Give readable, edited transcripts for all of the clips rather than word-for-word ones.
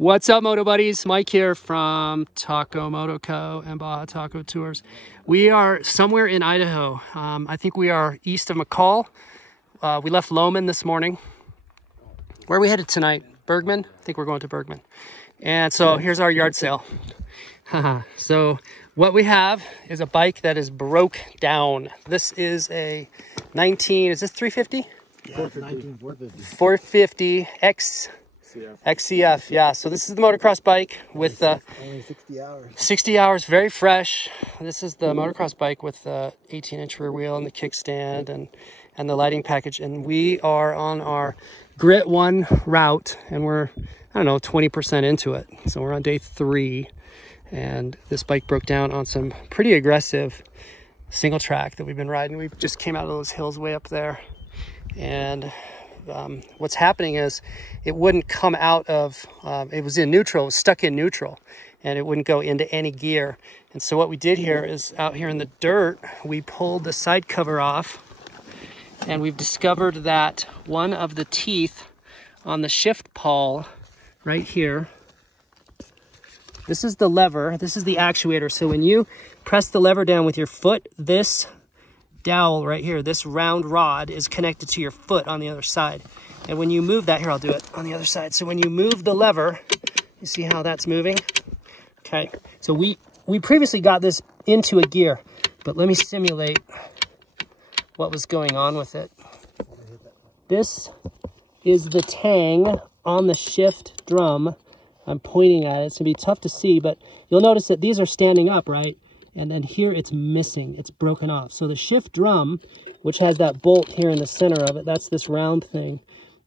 What's up, Moto Buddies? Mike here from Taco Moto Co. and Baja Taco Tours. We are somewhere in Idaho. I think we are east of McCall. We left Loman this morning. Where are we headed tonight? Bergman? I think we're going to Bergman. And so here's our yard sale. So what we have is a bike that is broke down. This is a 19, is this 350? Yeah, 450. 450 XCF, yeah. So this is the motocross bike with only 60 hours. 60 hours, very fresh. This is the motocross bike with the 18-inch rear wheel and the kickstand and the lighting package. And we are on our GRIT1 route, and we're, I don't know, 20% into it. So we're on day 3, and this bike broke down on some pretty aggressive single track that we've been riding. We just came out of those hills way up there, and what's happening is it wouldn't come out of, it was in neutral, it was stuck in neutral, and it wouldn't go into any gear. And so what we did here is, out here in the dirt, we pulled the side cover off, and we've discovered that one of the teeth on the shift pawl right here, this is the lever, this is the actuator. So when you press the lever down with your foot, this dowel right here, this round rod is connected to your foot on the other side. And when you move that, here, I'll do it on the other side. So when you move the lever, you see how that's moving? Okay, so we previously got this into a gear, but let me simulate what was going on with it. This is the tang on the shift drum. I'm pointing at it. It's gonna be tough to see, but you'll notice that these are standing up, right? And then here it's missing, it's broken off. So the shift drum, which has that bolt here in the center of it, that's this round thing.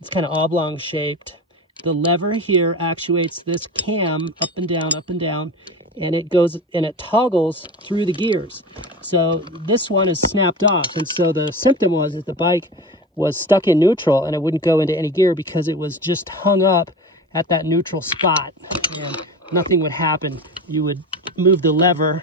It's kind of oblong shaped. The lever here actuates this cam up and down, and it goes and it toggles through the gears. So this one is snapped off. And so the symptom was that the bike was stuck in neutral and it wouldn't go into any gear because it was just hung up at that neutral spot and nothing would happen. You would move the lever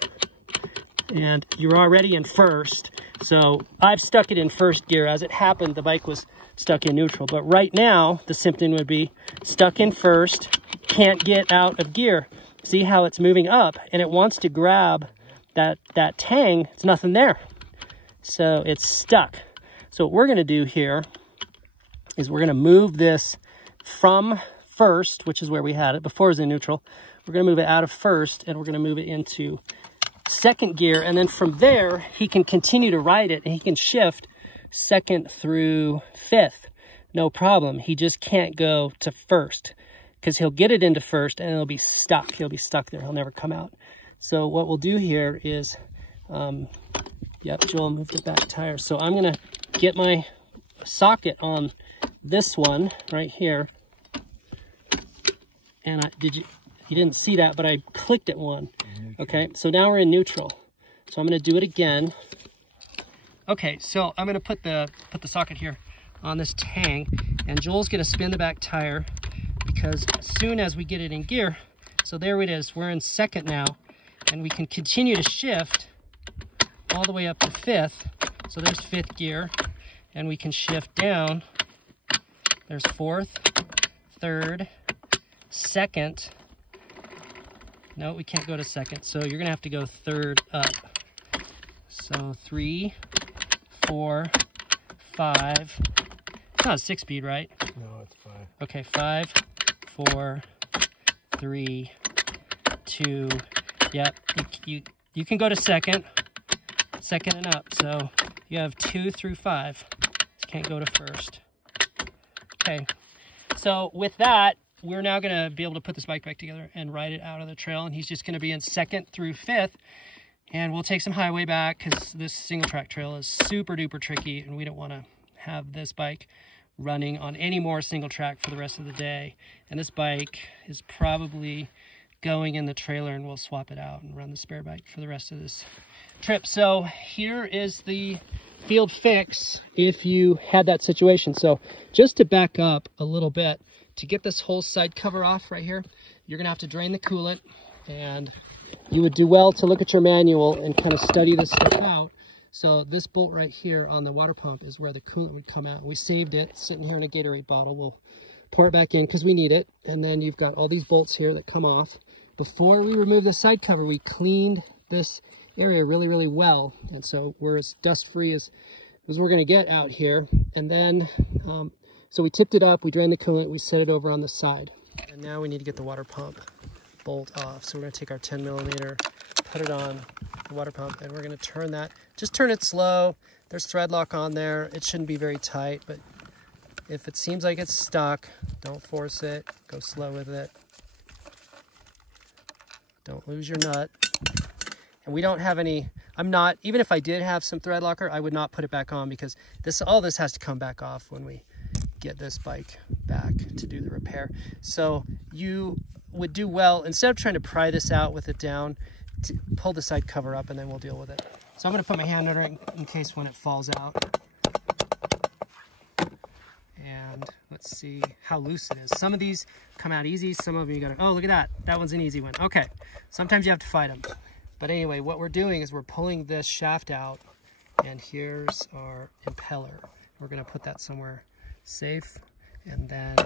and you're already in first. So I've stuck it in first gear. As it happened, the bike was stuck in neutral. But right now, the symptom would be stuck in first, can't get out of gear. See how it's moving up, and it wants to grab that tang. It's nothing there. So it's stuck. So what we're gonna do here is we're gonna move this from first, which is where we had it. Before it was in neutral. We're gonna move it out of first, and we're gonna move it into second gear, and then from there he can continue to ride it and he can shift second through fifth, no problem. He just can't go to first because he'll get it into first and it'll be stuck. He'll be stuck there, he'll never come out. So what we'll do here is yep, Joel moved the back tire. So I'm gonna get my socket on this one right here, and you didn't see that, but I clicked at one. Okay, so now we're in neutral. So I'm gonna do it again. Okay, so I'm gonna put the socket here on this tang, and Joel's gonna spin the back tire because as soon as we get it in gear, so there it is, we're in second now, and we can continue to shift all the way up to fifth. So there's fifth gear, and we can shift down. There's fourth, third, second. No, we can't go to second, so you're gonna have to go third up. So 3, 4, 5. It's not a 6-speed, right? No, it's 5. Okay, 5, 4, 3, 2. Yep, you can go to second and up. So you have 2 through 5. Just can't go to first. Okay, so with that, we're now going to be able to put this bike back together and ride it out of the trail, and he's just going to be in second through fifth, and we'll take some highway back because this single track trail is super duper tricky, and we don't want to have this bike running on any more single track for the rest of the day. And this bike is probably going in the trailer, and we'll swap it out and run the spare bike for the rest of this trip. So here is the field fix if you had that situation. So just to back up a little bit, to get this whole side cover off right here, you're gonna have to drain the coolant, and you would do well to look at your manual and kind of study this stuff out. So this bolt right here on the water pump is where the coolant would come out. We saved it, sitting here in a Gatorade bottle. We'll pour it back in because we need it. And then you've got all these bolts here that come off. Before we remove the side cover, we cleaned this area really, really well. And so we're as dust-free as we're going to get out here. And then, so we tipped it up, we drained the coolant, we set it over on the side. And now we need to get the water pump bolt off. So we're going to take our 10 millimeter, put it on the water pump, and we're going to turn that. Just turn it slow. There's thread lock on there. It shouldn't be very tight, but if it seems like it's stuck, don't force it. Go slow with it. Don't lose your nut. And we don't have any, even if I did have some thread locker, I would not put it back on because all this has to come back off when we get this bike back to do the repair. So you would do well, instead of trying to pry this out with it down, to pull the side cover up and then we'll deal with it. So I'm going to put my hand under it in case when it falls out. And let's see how loose it is. Some of these come out easy, some of them you gotta, oh, look at that. That one's an easy one. Okay, sometimes you have to fight them. But anyway, what we're doing is we're pulling this shaft out, and here's our impeller. We're gonna put that somewhere safe, and then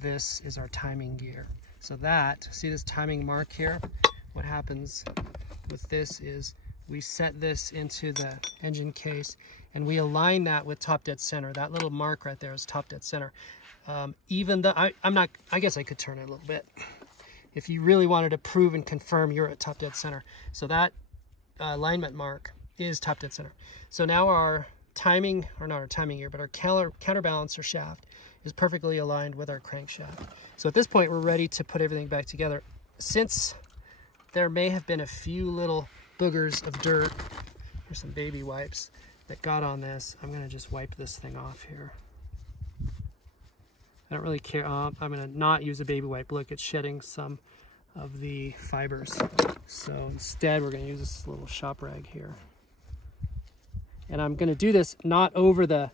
this is our timing gear. So that, see this timing mark here? What happens with this is we set this into the engine case and we align that with top dead center. That little mark right there is top dead center. Even though I guess I could turn it a little bit if you really wanted to prove and confirm you're at top dead center. So that alignment mark is top dead center. So now our timing, or not our timing gear, but our counterbalancer shaft is perfectly aligned with our crankshaft. So at this point, we're ready to put everything back together. Since there may have been a few little boogers of dirt or some baby wipes that got on this, I'm gonna just wipe this thing off here. I don't really care. I'm gonna not use a baby wipe. Look, it's shedding some of the fibers. So instead, we're gonna use this little shop rag here. And I'm gonna do this not over the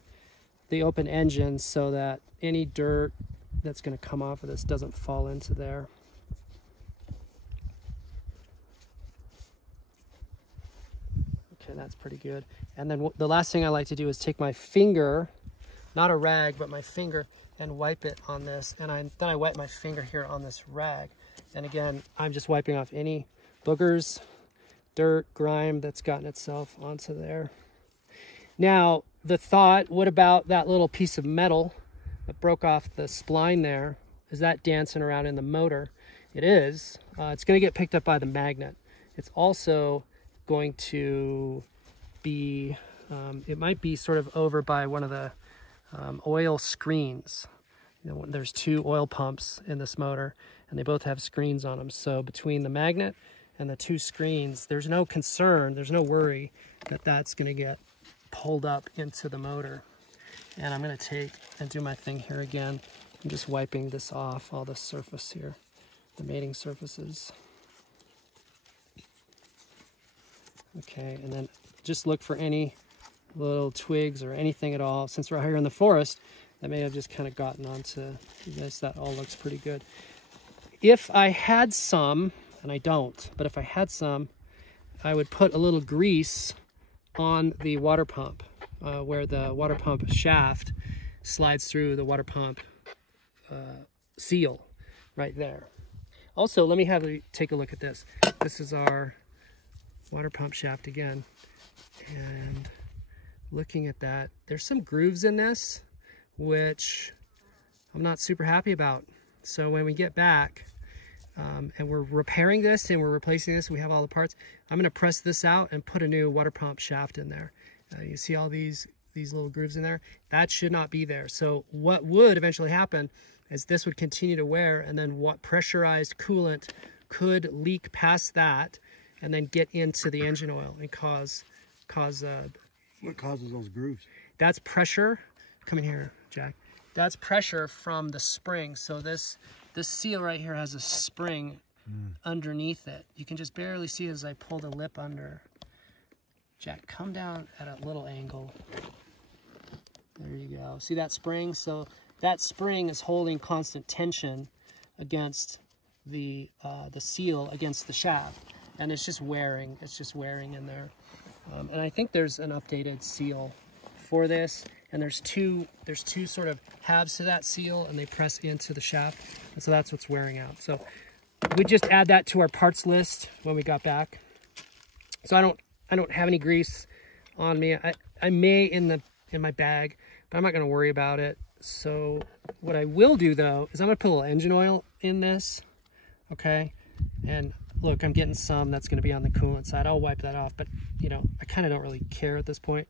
open engine so that any dirt that's gonna come off of this doesn't fall into there. Okay, that's pretty good. And then the last thing I like to do is take my finger, not a rag, but my finger, and wipe it on this. And then I wipe my finger here on this rag. And again, I'm just wiping off any boogers, dirt, grime that's gotten itself onto there. Now, the thought, what about that little piece of metal that broke off the spline there? Is that dancing around in the motor? It is. It's going to get picked up by the magnet. It's also going to be, it might be sort of over by one of the oil screens. You know, there's two oil pumps in this motor and they both have screens on them. So between the magnet and the two screens, there's no concern, there's no worry that that's going to get pulled up into the motor. And I'm going to take and do my thing here again. I'm just wiping this off, all the surface here, the mating surfaces. Okay, and then just look for any little twigs or anything at all. Since we're here in the forest, that may have just kind of gotten onto this. That all looks pretty good. If I had some, and I don't, but if I had some, I would put a little grease on the water pump, where the water pump shaft slides through the water pump seal right there. Also, let me have you take a look at this. This is our water pump shaft again, and looking at that, there's some grooves in this which I'm not super happy about. So when we get back and we're repairing this and we're replacing this, we have all the parts, I'm going to press this out and put a new water pump shaft in there. You see all these little grooves in there? That should not be there. So what would eventually happen is this would continue to wear, and then what pressurized coolant could leak past that and then get into the engine oil and cause what causes those grooves? That's pressure. Come in here, Jack. That's pressure from the spring. So this seal right here has a spring underneath it. You can just barely see as I pull the lip under. Jack, come down at a little angle. There you go. See that spring? So that spring is holding constant tension against the seal against the shaft, and it's just wearing. It's just wearing in there. And I think there's an updated seal for this, and there's two sort of halves to that seal, and they press into the shaft, and so that's what's wearing out. So we just add that to our parts list when we got back. So I don't have any grease on me. I may in my bag, but I'm not going to worry about it. So what I will do though is I'm going to put a little engine oil in this, okay? And look, I'm getting some that's going to be on the coolant side. I'll wipe that off, but you know, I kind of don't really care at this point.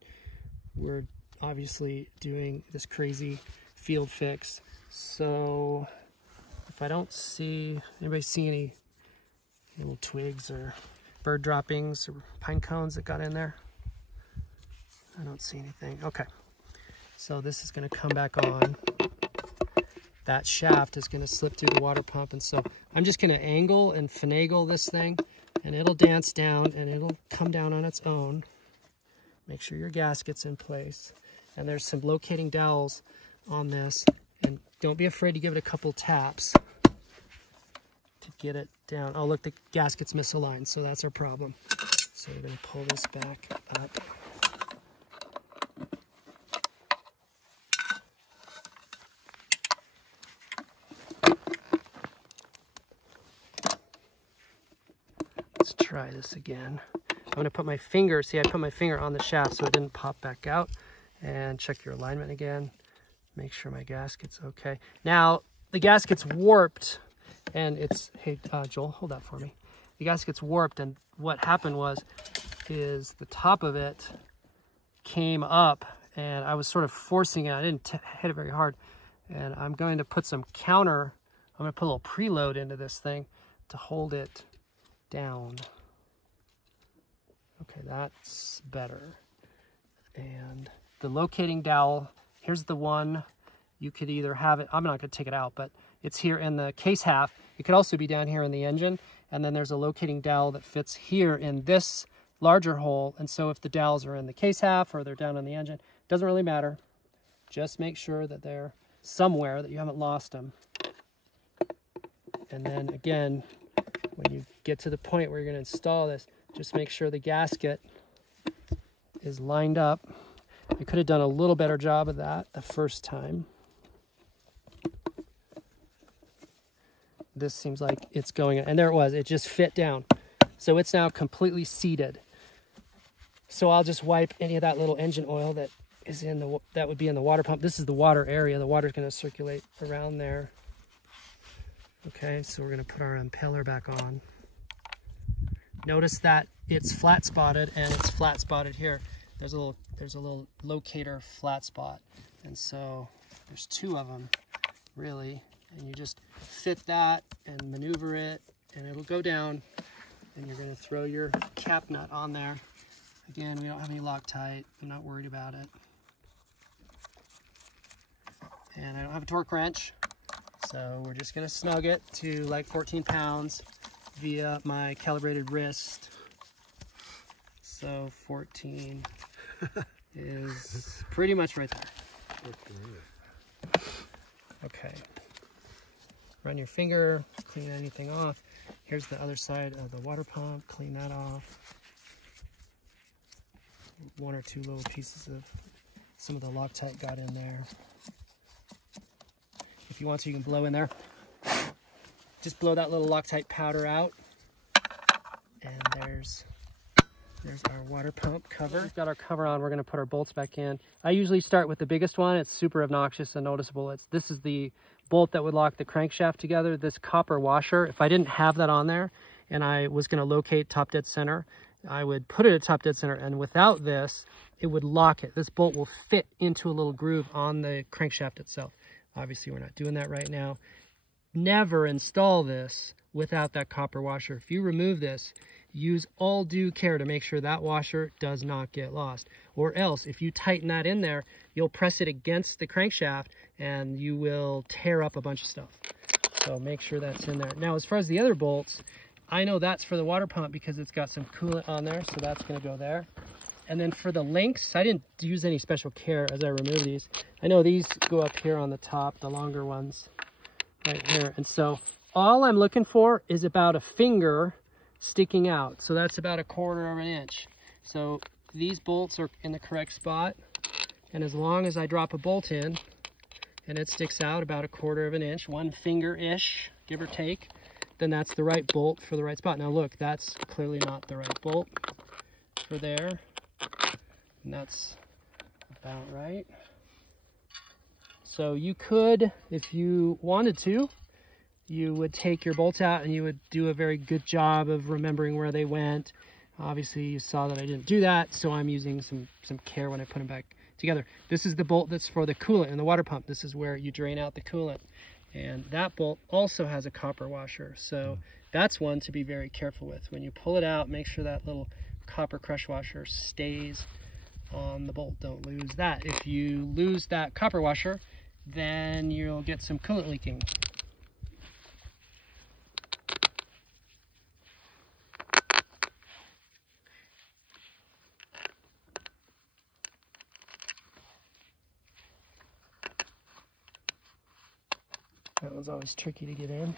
We're obviously doing this crazy field fix. So if I don't see, anybody see any little twigs or bird droppings or pine cones that got in there? I don't see anything. Okay. So this is going to come back on. That shaft is going to slip through the water pump, and so I'm just going to angle and finagle this thing, and it'll dance down and it'll come down on its own. Make sure your gasket's in place, and there's some locating dowels on this, and don't be afraid to give it a couple taps to get it down. Oh look, the gasket's misaligned, so that's our problem. So we're going to pull this back up. Let's try this again. I'm going to put my finger, see I put my finger on the shaft so it didn't pop back out. And check your alignment again. Make sure my gasket's okay. Now, the gasket's warped and it's, hey Joel, hold that for me. The gasket's warped, and what happened is the top of it came up and I was sort of forcing it. I didn't hit it very hard. And I'm going to put some counter, I'm going to put a little preload into this thing to hold it down. Okay, that's better. And the locating dowel, here's the one. You could either have it, I'm not going to take it out, but it's here in the case half. It could also be down here in the engine, and then there's a locating dowel that fits here in this larger hole. And so if the dowels are in the case half or they're down in the engine, it doesn't really matter. Just make sure that they're somewhere, that you haven't lost them. And then again, when you get to the point where you're going to install this, just make sure the gasket is lined up. I could have done a little better job of that the first time. This seems like it's going, and there it was, it just fit down. So it's now completely seated. So I'll just wipe any of that little engine oil that is in the, that would be in the water pump. This is the water area. The water's going to circulate around there. Okay, so we're going to put our impeller back on. Notice that it's flat spotted, and it's flat spotted here. There's a little locator flat spot, and so there's two of them really, and you just fit that and maneuver it, and it'll go down, and you're going to throw your cap nut on there. Again, we don't have any Loctite. I'm not worried about it, and I don't have a torque wrench. So we're just going to snug it to like 14 pounds via my calibrated wrist. So 14 is pretty much right there. Okay. Run your finger, clean anything off. Here's the other side of the water pump. Clean that off. One or two little pieces of some of the Loctite got in there. If you want to, you can blow in there. Just blow that little Loctite powder out. And there's our water pump cover. We've got our cover on. We're going to put our bolts back in. I usually start with the biggest one. It's super obnoxious and noticeable. This is the bolt that would lock the crankshaft together. This copper washer, if I didn't have that on there and I was going to locate top dead center, I would put it at top dead center, and without this, it would lock it. This bolt will fit into a little groove on the crankshaft itself. Obviously, we're not doing that right now. Never install this without that copper washer. If you remove this, use all due care to make sure that washer does not get lost. Or else, if you tighten that in there, you'll press it against the crankshaft and you will tear up a bunch of stuff. So make sure that's in there. Now, as far as the other bolts, I know that's for the water pump because it's got some coolant on there, so that's going to go there. And then for the links, I didn't use any special care as I remove these. I know these go up here on the top, the longer ones right here. And so all I'm looking for is about a finger sticking out. So that's about 1/4 of an inch. So these bolts are in the correct spot. And as long as I drop a bolt in and it sticks out about 1/4 of an inch, 1 finger-ish, give or take, then that's the right bolt for the right spot. Now look, that's clearly not the right bolt for there. And that's about right. So you could, if you wanted to, you would take your bolts out and you would do a very good job of remembering where they went. Obviously you saw that I didn't do that, so I'm using some care when I put them back together. This is the bolt that's for the coolant and the water pump. This is where you drain out the coolant. And that bolt also has a copper washer. So that's one to be very careful with. When you pull it out, make sure that little copper crush washer stays on the bolt. Don't lose that. If you lose that copper washer, then you'll get some coolant leaking. That one's always tricky to get in.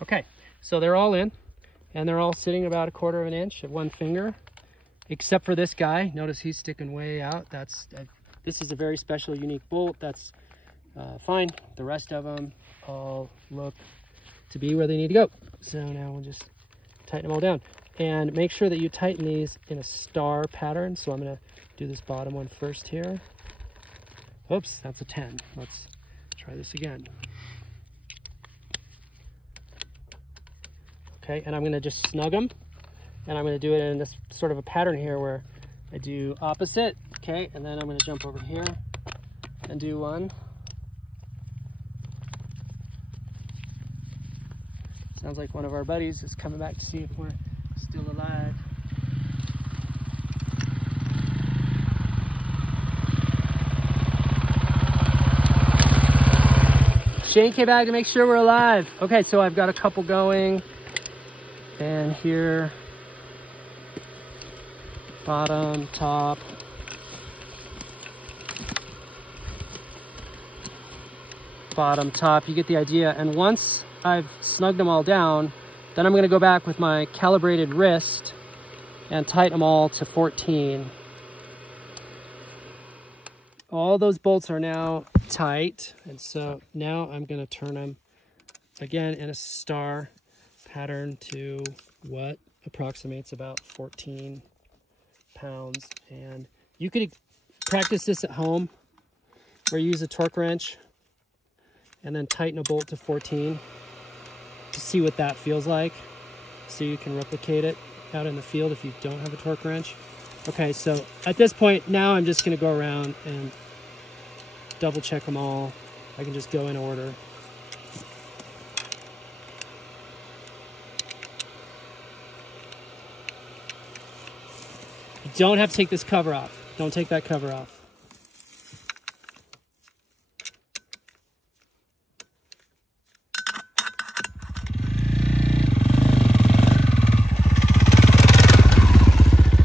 Okay, so they're all in, and they're all sitting about 1/4 of an inch at 1 finger, except for this guy. Notice he's sticking way out. This is a very special, unique bolt. That's fine. The rest of them all look to be where they need to go. So now we'll just tighten them all down. And make sure that you tighten these in a star pattern. So I'm going to do this bottom one first here. Oops, that's a 10. Let's try this again. Okay, and I'm going to just snug them. And I'm going to do it in this sort of a pattern here where I do opposite. Okay, and then I'm going to jump over here and do one. Sounds like one of our buddies is coming back to see if we're still alive. Shane came back to make sure we're alive. Okay, so I've got a couple going. And here, bottom, top. Bottom, top, you get the idea. And once I've snugged them all down, then I'm going to go back with my calibrated wrist and tighten them all to 14. All those bolts are now tight, and so now I'm going to turn them again in a star pattern to what approximates about 14 pounds. And you could practice this at home, or use a torque wrench and then tighten a bolt to 14 to see what that feels like, so you can replicate it out in the field if you don't have a torque wrench. Okay, so at this point now I'm just going to go around and double check them all. I can just go in order. You don't have to take this cover off. Don't take that cover off.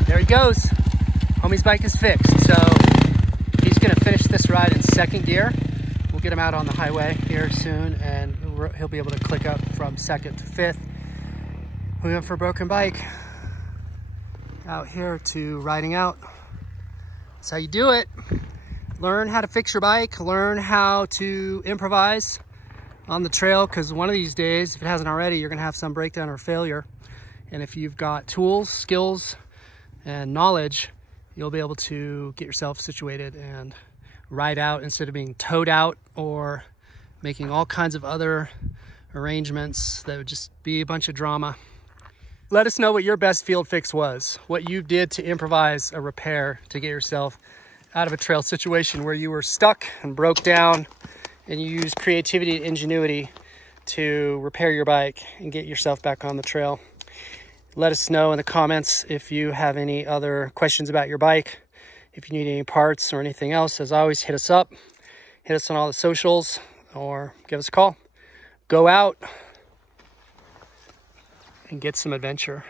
There he goes. Homie's bike is fixed. So he's going to finish this ride in second gear. We'll get him out on the highway here soon, and he'll be able to click up from second to fifth. We went for a broken bike out here to riding out. That's how you do it. Learn how to fix your bike. Learn how to improvise on the trail, because one of these days, if it hasn't already, you're going to have some breakdown or failure. And if you've got tools, skills, and knowledge, you'll be able to get yourself situated and ride out instead of being towed out or making all kinds of other arrangements that would just be a bunch of drama. Let us know what your best field fix was, what you did to improvise a repair to get yourself out of a trail situation where you were stuck and broke down, and you used creativity and ingenuity to repair your bike and get yourself back on the trail. Let us know in the comments if you have any other questions about your bike, if you need any parts or anything else. As always, hit us up, hit us on all the socials, or give us a call. Go out and get some adventure.